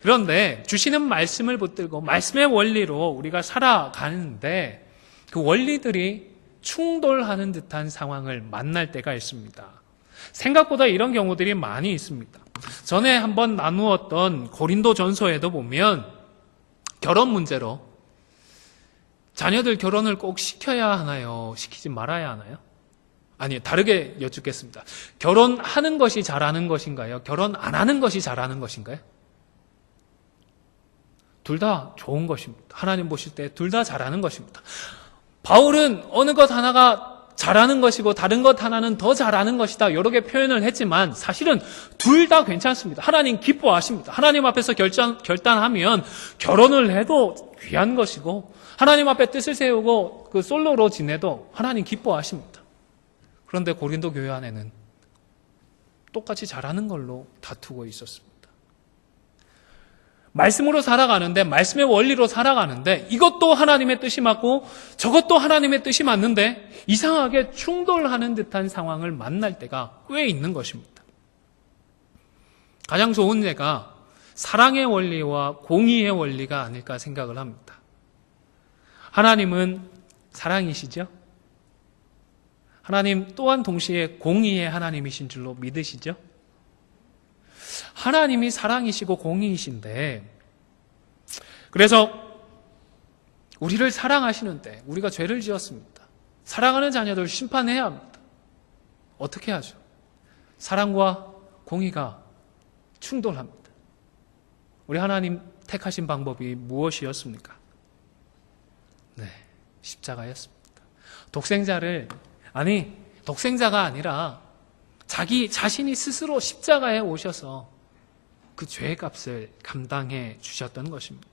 그런데 주시는 말씀을 붙들고 말씀의 원리로 우리가 살아가는데 그 원리들이 충돌하는 듯한 상황을 만날 때가 있습니다. 생각보다 이런 경우들이 많이 있습니다. 전에 한번 나누었던 고린도 전서에도 보면 결혼 문제로 자녀들 결혼을 꼭 시켜야 하나요? 시키지 말아야 하나요? 아니, 다르게 여쭙겠습니다. 결혼하는 것이 잘하는 것인가요? 결혼 안 하는 것이 잘하는 것인가요? 둘 다 좋은 것입니다. 하나님 보실 때 둘 다 잘하는 것입니다. 바울은 어느 것 하나가 잘하는 것이고 다른 것 하나는 더 잘하는 것이다 여러 개 표현을 했지만 사실은 둘 다 괜찮습니다. 하나님 기뻐하십니다. 하나님 앞에서 결단하면 결혼을 해도 귀한 것이고 하나님 앞에 뜻을 세우고 그 솔로로 지내도 하나님 기뻐하십니다. 그런데 고린도 교회 안에는 똑같이 잘하는 걸로 다투고 있었습니다. 말씀으로 살아가는데, 말씀의 원리로 살아가는데, 이것도 하나님의 뜻이 맞고 저것도 하나님의 뜻이 맞는데 이상하게 충돌하는 듯한 상황을 만날 때가 꽤 있는 것입니다. 가장 좋은 예가 사랑의 원리와 공의의 원리가 아닐까 생각을 합니다. 하나님은 사랑이시죠? 하나님 또한 동시에 공의의 하나님이신 줄로 믿으시죠? 하나님이 사랑이시고 공의이신데, 그래서 우리를 사랑하시는데 우리가 죄를 지었습니다. 사랑하는 자녀들 심판해야 합니다. 어떻게 하죠? 사랑과 공의가 충돌합니다. 우리 하나님 택하신 방법이 무엇이었습니까? 네, 십자가였습니다. 독생자가 아니라 자기 자신이 스스로 십자가에 오셔서 그 죄의 값을 감당해 주셨던 것입니다.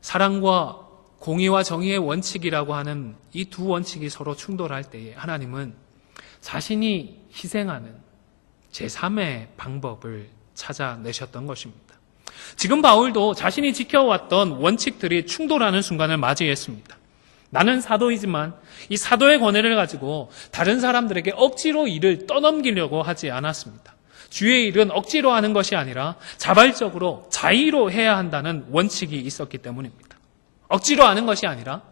사랑과 공의와 정의의 원칙이라고 하는 이 두 원칙이 서로 충돌할 때에 하나님은 자신이 희생하는 제3의 방법을 찾아내셨던 것입니다. 지금 바울도 자신이 지켜왔던 원칙들이 충돌하는 순간을 맞이했습니다. 나는 사도이지만 이 사도의 권위를 가지고 다른 사람들에게 억지로 일을 떠넘기려고 하지 않았습니다. 주의 일은 억지로 하는 것이 아니라 자발적으로 자의로 해야 한다는 원칙이 있었기 때문입니다. 억지로 하는 것이 아니라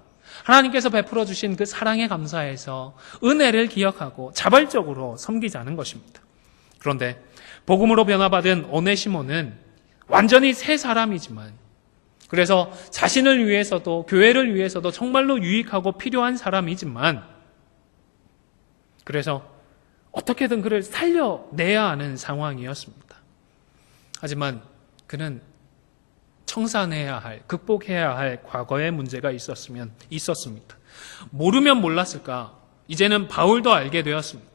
하나님께서 베풀어 주신 그 사랑에 감사해서 은혜를 기억하고 자발적으로 섬기자는 것입니다. 그런데 복음으로 변화받은 오네시모는 완전히 새 사람이지만, 그래서 자신을 위해서도 교회를 위해서도 정말로 유익하고 필요한 사람이지만, 그래서 어떻게든 그를 살려내야 하는 상황이었습니다. 하지만 그는 청산해야 할, 극복해야 할 과거의 문제가 있었습니다. 모르면 몰랐을까? 이제는 바울도 알게 되었습니다.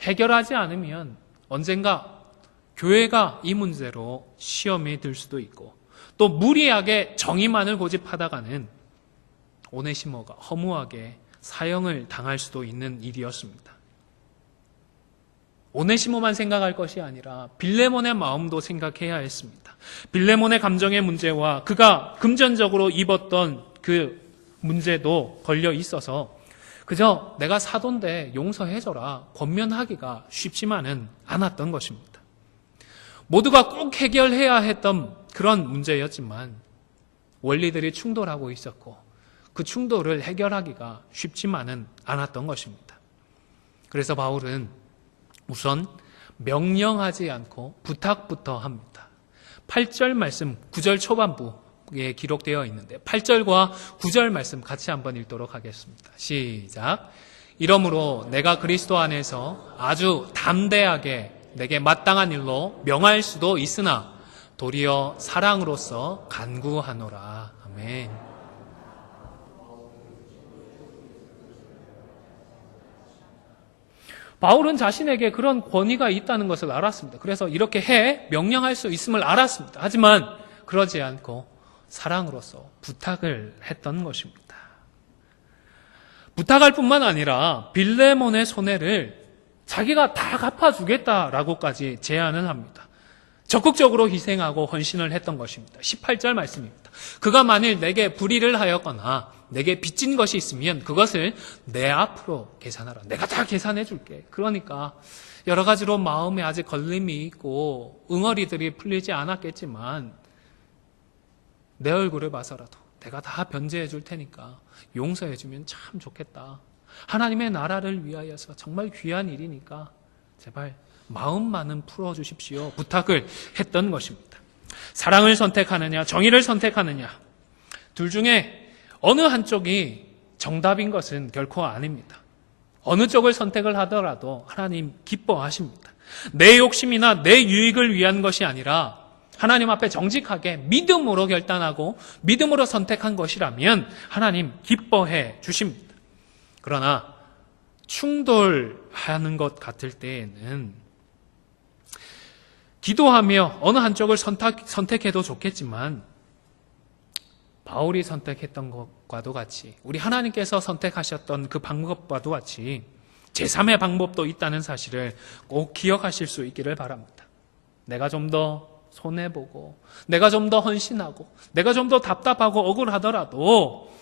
해결하지 않으면 언젠가 교회가 이 문제로 시험이 들 수도 있고, 또 무리하게 정의만을 고집하다가는 오네시모가 허무하게 사형을 당할 수도 있는 일이었습니다. 오네시모만 생각할 것이 아니라 빌레몬의 마음도 생각해야 했습니다. 빌레몬의 감정의 문제와 그가 금전적으로 입었던 그 문제도 걸려 있어서 그저 내가 사도인데 용서해줘라 권면하기가 쉽지만은 않았던 것입니다. 모두가 꼭 해결해야 했던 그런 문제였지만 원리들이 충돌하고 있었고 그 충돌을 해결하기가 쉽지만은 않았던 것입니다. 그래서 바울은 우선 명령하지 않고 부탁부터 합니다. 8절 말씀 9절 초반부에 기록되어 있는데 8절과 9절 말씀 같이 한번 읽도록 하겠습니다. 시작. 이러므로 내가 그리스도 안에서 아주 담대하게 내게 마땅한 일로 명할 수도 있으나 도리어 사랑으로서 간구하노라. 아멘. 바울은 자신에게 그런 권위가 있다는 것을 알았습니다. 그래서 이렇게 명령할 수 있음을 알았습니다. 하지만 그러지 않고 사랑으로서 부탁을 했던 것입니다. 부탁할 뿐만 아니라 빌레몬의 손해를 자기가 다 갚아주겠다라고까지 제안을 합니다. 적극적으로 희생하고 헌신을 했던 것입니다. 18절 말씀입니다. 그가 만일 내게 불의를 하였거나 내게 빚진 것이 있으면 그것을 내 앞으로 계산하라. 내가 다 계산해 줄게. 그러니까 여러 가지로 마음에 아직 걸림이 있고 응어리들이 풀리지 않았겠지만 내 얼굴을 봐서라도 내가 다 변제해 줄 테니까 용서해 주면 참 좋겠다. 하나님의 나라를 위하여서 정말 귀한 일이니까 제발 마음만은 풀어주십시오. 부탁을 했던 것입니다. 사랑을 선택하느냐 정의를 선택하느냐 둘 중에 어느 한쪽이 정답인 것은 결코 아닙니다. 어느 쪽을 선택을 하더라도 하나님 기뻐하십니다. 내 욕심이나 내 유익을 위한 것이 아니라 하나님 앞에 정직하게 믿음으로 결단하고 믿음으로 선택한 것이라면 하나님 기뻐해 주십니다. 그러나 충돌하는 것 같을 때에는 기도하며 어느 한쪽을 선택해도 좋겠지만 바울이 선택했던 것과도 같이 우리 하나님께서 선택하셨던 그 방법과도 같이 제3의 방법도 있다는 사실을 꼭 기억하실 수 있기를 바랍니다. 내가 좀 더 손해보고, 내가 좀 더 헌신하고, 내가 좀 더 답답하고 억울하더라도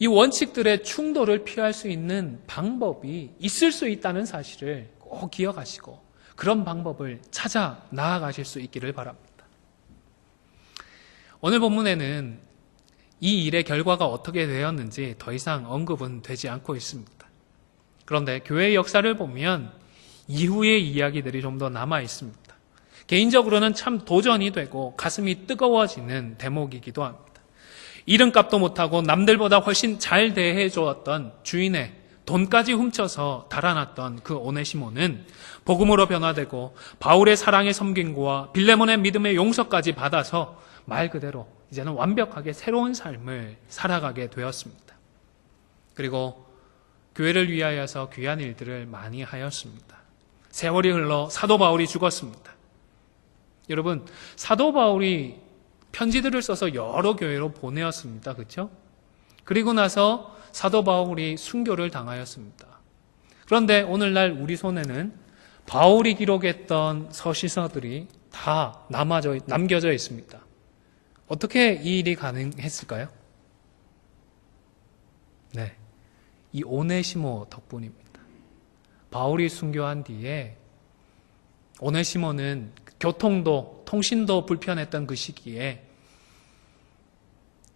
이 원칙들의 충돌을 피할 수 있는 방법이 있을 수 있다는 사실을 꼭 기억하시고 그런 방법을 찾아 나아가실 수 있기를 바랍니다. 오늘 본문에는 이 일의 결과가 어떻게 되었는지 더 이상 언급은 되지 않고 있습니다. 그런데 교회의 역사를 보면 이후의 이야기들이 좀 더 남아 있습니다. 개인적으로는 참 도전이 되고 가슴이 뜨거워지는 대목이기도 합니다. 이름값도 못하고 남들보다 훨씬 잘 대해주었던 주인의 돈까지 훔쳐서 달아났던 그 오네시모는 복음으로 변화되고 바울의 사랑의 섬김과 빌레몬의 믿음의 용서까지 받아서 말 그대로 이제는 완벽하게 새로운 삶을 살아가게 되었습니다. 그리고 교회를 위하여서 귀한 일들을 많이 하였습니다. 세월이 흘러 사도 바울이 죽었습니다. 여러분, 사도 바울이 편지들을 써서 여러 교회로 보내었습니다. 그렇죠? 그리고 나서 사도 바울이 순교를 당하였습니다. 그런데 오늘날 우리 손에는 바울이 기록했던 서시서들이 다 남겨져 있습니다. 어떻게 이 일이 가능했을까요? 네, 이 오네시모 덕분입니다. 바울이 순교한 뒤에 오네시모는 교통도 통신도 불편했던 그 시기에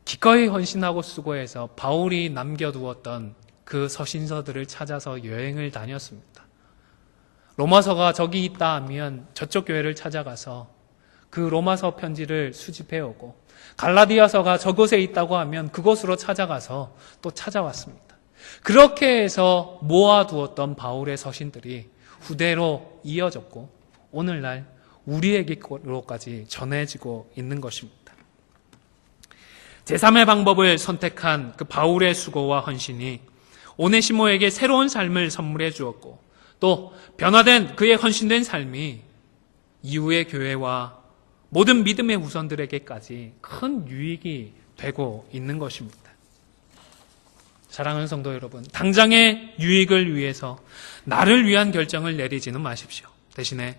기꺼이 헌신하고 수고해서 바울이 남겨두었던 그 서신서들을 찾아서 여행을 다녔습니다. 로마서가 저기 있다 하면 저쪽 교회를 찾아가서 그 로마서 편지를 수집해오고, 갈라디아서가 저곳에 있다고 하면 그곳으로 찾아가서 또 찾아왔습니다. 그렇게 해서 모아두었던 바울의 서신들이 후대로 이어졌고 오늘날 우리에게로까지 전해지고 있는 것입니다. 제3의 방법을 선택한 그 바울의 수고와 헌신이 오네시모에게 새로운 삶을 선물해 주었고, 또 변화된 그의 헌신된 삶이 이후의 교회와 모든 믿음의 후손들에게까지 큰 유익이 되고 있는 것입니다. 사랑하는 성도 여러분, 당장의 유익을 위해서 나를 위한 결정을 내리지는 마십시오. 대신에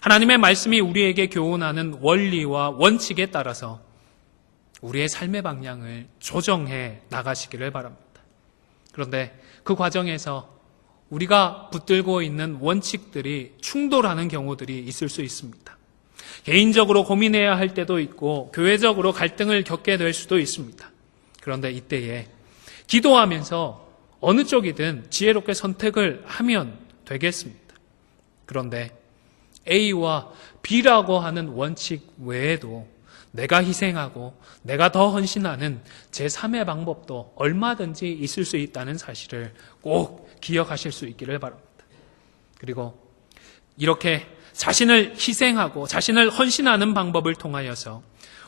하나님의 말씀이 우리에게 교훈하는 원리와 원칙에 따라서 우리의 삶의 방향을 조정해 나가시기를 바랍니다. 그런데 그 과정에서 우리가 붙들고 있는 원칙들이 충돌하는 경우들이 있을 수 있습니다. 개인적으로 고민해야 할 때도 있고 교회적으로 갈등을 겪게 될 수도 있습니다. 그런데 이때에 기도하면서 어느 쪽이든 지혜롭게 선택을 하면 되겠습니다. 그런데 A와 B라고 하는 원칙 외에도 내가 희생하고 내가 더 헌신하는 제3의 방법도 얼마든지 있을 수 있다는 사실을 꼭 기억하실 수 있기를 바랍니다. 그리고 이렇게 자신을 희생하고 자신을 헌신하는 방법을 통하여서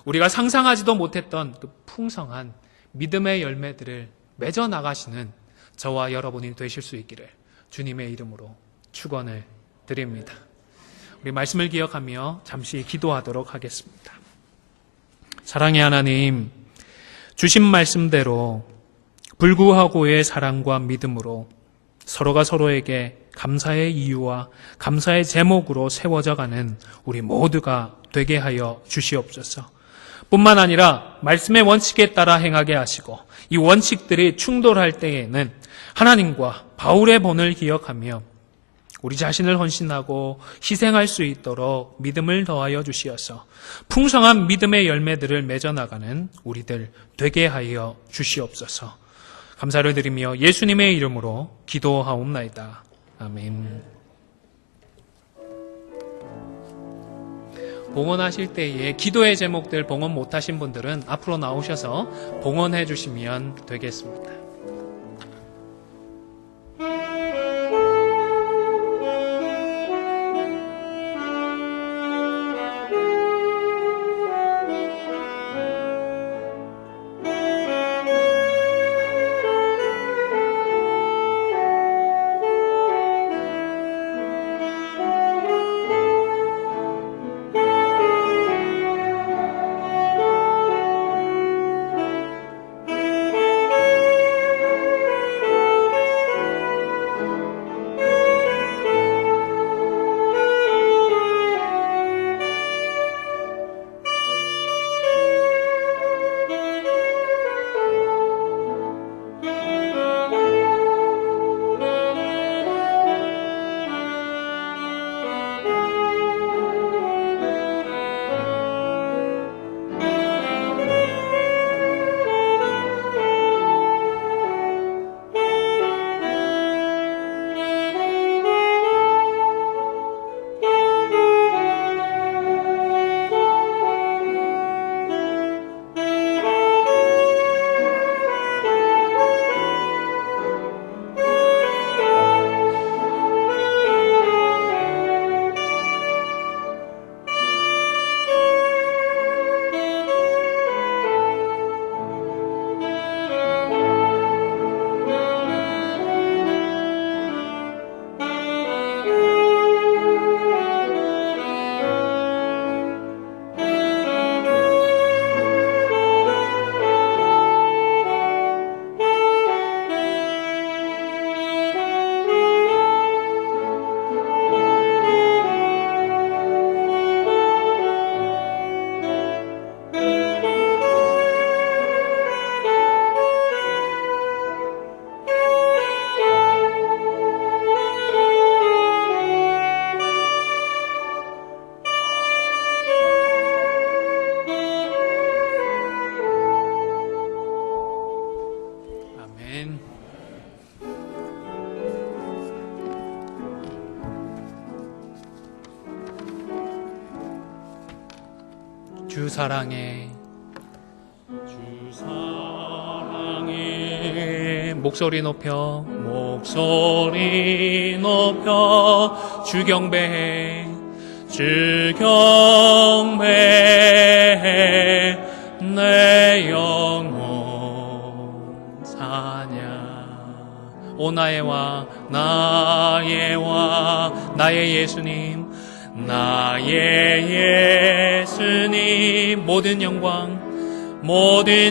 우리가 상상하지도 못했던 그 풍성한 믿음의 열매들을 맺어 나가시는 저와 여러분이 되실 수 있기를 주님의 이름으로 축원을 드립니다. 우리 말씀을 기억하며 잠시 기도하도록 하겠습니다. 사랑의 하나님, 주신 말씀대로 불구하고의 사랑과 믿음으로 서로가 서로에게 감사의 이유와 감사의 제목으로 세워져가는 우리 모두가 되게 하여 주시옵소서. 뿐만 아니라 말씀의 원칙에 따라 행하게 하시고 이 원칙들이 충돌할 때에는 하나님과 바울의 본을 기억하며 우리 자신을 헌신하고 희생할 수 있도록 믿음을 더하여 주시어서 풍성한 믿음의 열매들을 맺어나가는 우리들 되게 하여 주시옵소서. 감사를 드리며 예수님의 이름으로 기도하옵나이다. 아멘. 봉헌하실 때에 기도의 제목들 봉헌 못하신 분들은 앞으로 나오셔서 봉헌해 주시면 되겠습니다. 주 사랑해. 주 사랑해. 목소리 높여 주 경배해. 주 경배해. 내 영혼 사냐. 오 나의 왕, 나의 예수님, 나의 예수님, 모든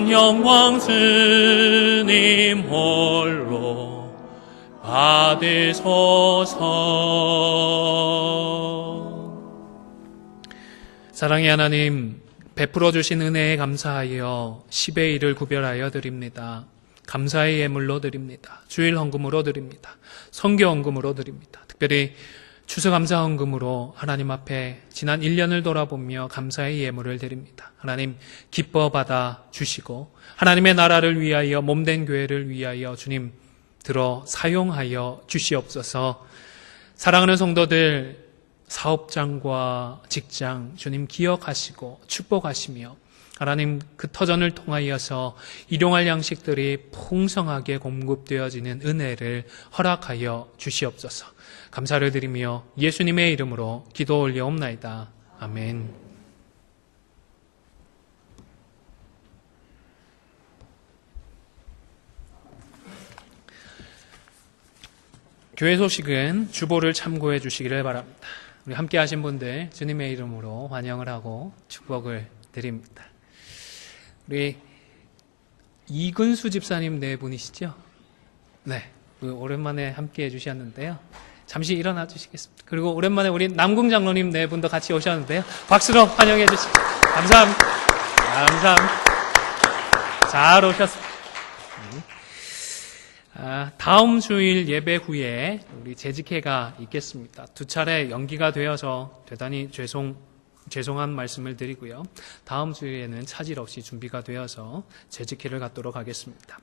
영광 주님 홀로 받으소서. 사랑의 하나님, 베풀어 주신 은혜에 감사하여 10의 1을 구별하여 드립니다. 감사의 예물로 드립니다. 주일 헌금으로 드립니다. 선교 헌금으로 드립니다. 특별히 추수감사 헌금으로 하나님 앞에 지난 1년을 돌아보며 감사의 예물을 드립니다. 하나님 기뻐 받아 주시고 하나님의 나라를 위하여 몸된 교회를 위하여 주님 들어 사용하여 주시옵소서. 사랑하는 성도들, 사업장과 직장 주님 기억하시고 축복하시며 하나님 그 터전을 통하여서 일용할 양식들이 풍성하게 공급되어지는 은혜를 허락하여 주시옵소서. 감사를 드리며 예수님의 이름으로 기도 올려옵나이다. 아멘. 교회 소식은 주보를 참고해 주시기를 바랍니다. 우리 함께 하신 분들 주님의 이름으로 환영을 하고 축복을 드립니다. 우리 이근수 집사님 네 분이시죠? 네, 오랜만에 함께 해주셨는데요. 잠시 일어나 주시겠습니다. 그리고 오랜만에 우리 남궁 장로님 네 분도 같이 오셨는데요. 박수로 환영해 주시기 감사합니다. 잘 오셨습니다. 다음 주일 예배 후에 우리 재직회가 있겠습니다. 2차례 연기가 되어서 대단히 죄송한 말씀을 드리고요. 다음 주에는 차질 없이 준비가 되어서 재직회를 갖도록 하겠습니다.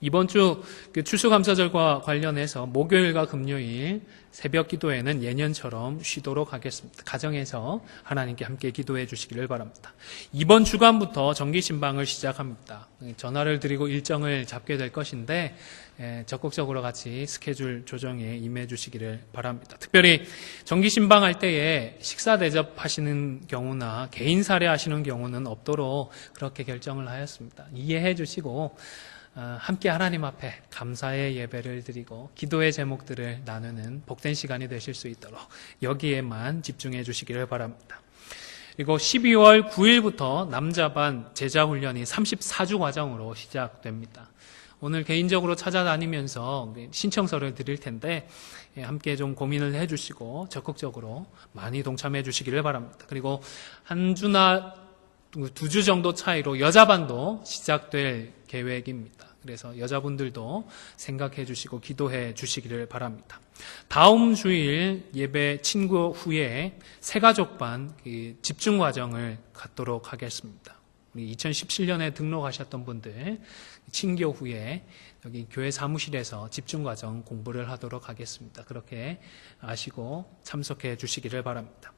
이번 주 추수감사절과 관련해서 목요일과 금요일 새벽 기도회는 예년처럼 쉬도록 하겠습니다. 가정에서 하나님께 함께 기도해 주시기를 바랍니다. 이번 주간부터 정기신방을 시작합니다. 전화를 드리고 일정을 잡게 될 것인데 적극적으로 같이 스케줄 조정에 임해 주시기를 바랍니다. 특별히 정기신방할 때에 식사 대접하시는 경우나 개인 사례하시는 경우는 없도록 그렇게 결정을 하였습니다. 이해해 주시고 함께 하나님 앞에 감사의 예배를 드리고 기도의 제목들을 나누는 복된 시간이 되실 수 있도록 여기에만 집중해 주시기를 바랍니다. 그리고 12월 9일부터 남자반 제자훈련이 34주 과정으로 시작됩니다. 오늘 개인적으로 찾아다니면서 신청서를 드릴 텐데 함께 좀 고민을 해주시고 적극적으로 많이 동참해 주시기를 바랍니다. 그리고 한 주나 2주 정도 차이로 여자반도 시작될 계획입니다. 그래서 여자분들도 생각해 주시고 기도해 주시기를 바랍니다. 다음 주일 예배 친구 후에 새가족반 집중과정을 갖도록 하겠습니다. 우리 2017년에 등록하셨던 분들 친교 후에 여기 교회 사무실에서 집중과정 공부를 하도록 하겠습니다. 그렇게 아시고 참석해 주시기를 바랍니다.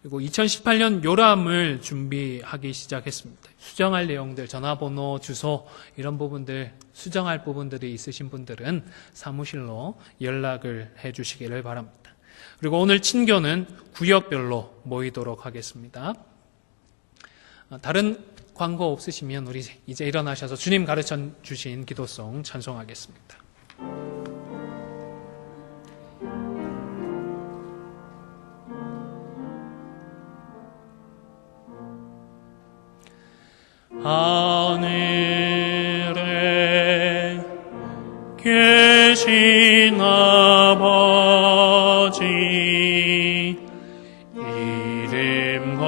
그리고 2018년 요람을 준비하기 시작했습니다. 수정할 내용들, 전화번호, 주소 이런 부분들 수정할 부분들이 있으신 분들은 사무실로 연락을 해 주시기를 바랍니다. 그리고 오늘 친교는 구역별로 모이도록 하겠습니다. 다른 광고 없으시면 우리 이제 일어나셔서 주님 가르쳐 주신 기도송 찬송하겠습니다. 하늘에 계신 아버지 이름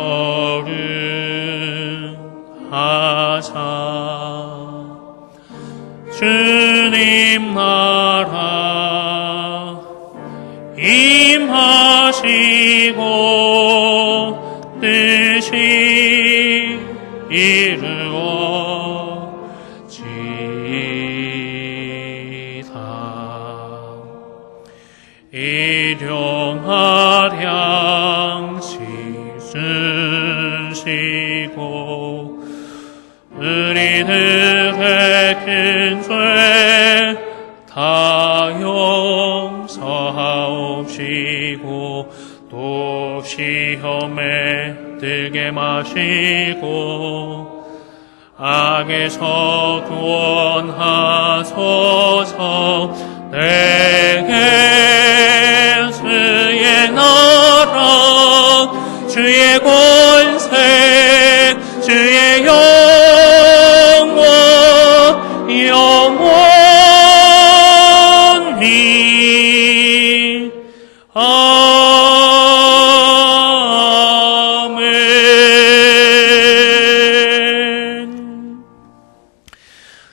거룩하사 주님 나라 임하시고 뜻이 이루어지이다. 일용할 양식 주시 우리들의 큰 죄 다 용서하옵시고 또 시험에 들게 마시고 악에서 구원하소서. 내게 주의 나라 주의 권세 주의 영원 영원히 아멘.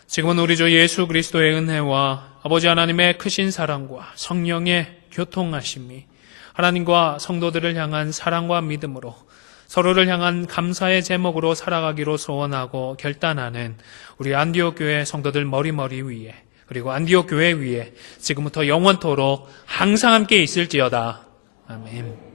지금은 우리 주 예수 그리스도의 은혜와 아버지 하나님의 크신 사랑과 성령의 교통하심이 하나님과 성도들을 향한 사랑과 믿음으로 서로를 향한 감사의 제목으로 살아가기로 소원하고 결단하는 우리 안디옥 교회 성도들 머리머리 위에 그리고 안디옥 교회 위에 지금부터 영원토록 항상 함께 있을지어다. 아멘.